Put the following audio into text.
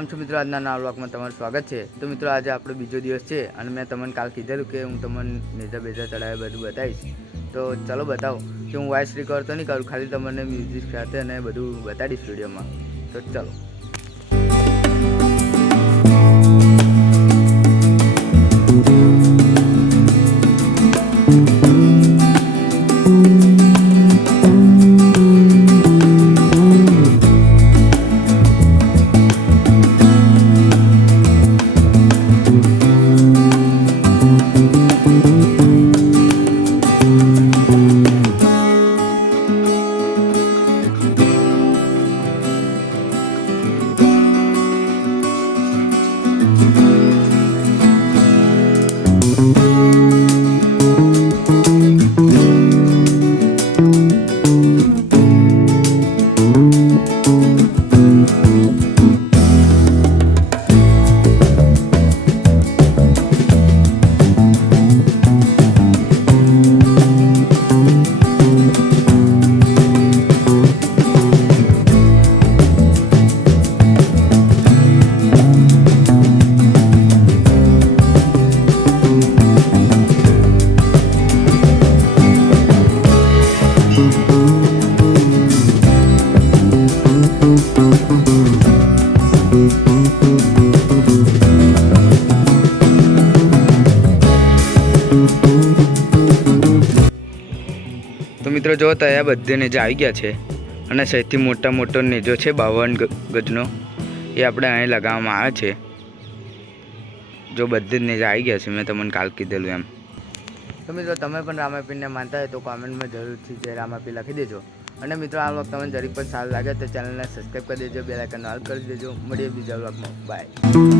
કેમ છો મિત્રો? આજના નવા વ્લોગમાં તમારું સ્વાગત છે। તો મિત્રો આજે આપણો બીજો દિવસ છે અને મેં તમને કાલ કીધેલું કે હું તમને નેજા બેજા ચડાવે બધું બતાવીશ। તો ચલો બતાવો કે હું વોઇસ રેકોર્ડ તો નહીં કરું, ખાલી તમને મ્યુઝિક સાથે અને બધું બતાડીશ વિડીયોમાં। તો ચલો। તો મિત્રો જો તો આ બધે નેજા આવી ગયા છે અને સૌથી મોટો નેજો છે 52 ગજનો, એ આપણે અહીં લગાવવામાં આવે છે। જો બધે જ નેજા આવી ગયા છે, મેં તમને કાલ કીધેલું એમ। તો મિત્રો તમે પણ રામાપીરને માનતા હોય તો કોમેન્ટમાં જરૂરથી જય રામાપીર લખી દેજો। અને મિત્રો આ વ્લોગ તમને જરીક પણ સારું લાગે તો ચેનલને સબસ્ક્રાઈબ કરી દેજો, બેલ આઇકન ઓલ કરી દેજો। મળીએ બીજા વ્લોગમાં, બાય।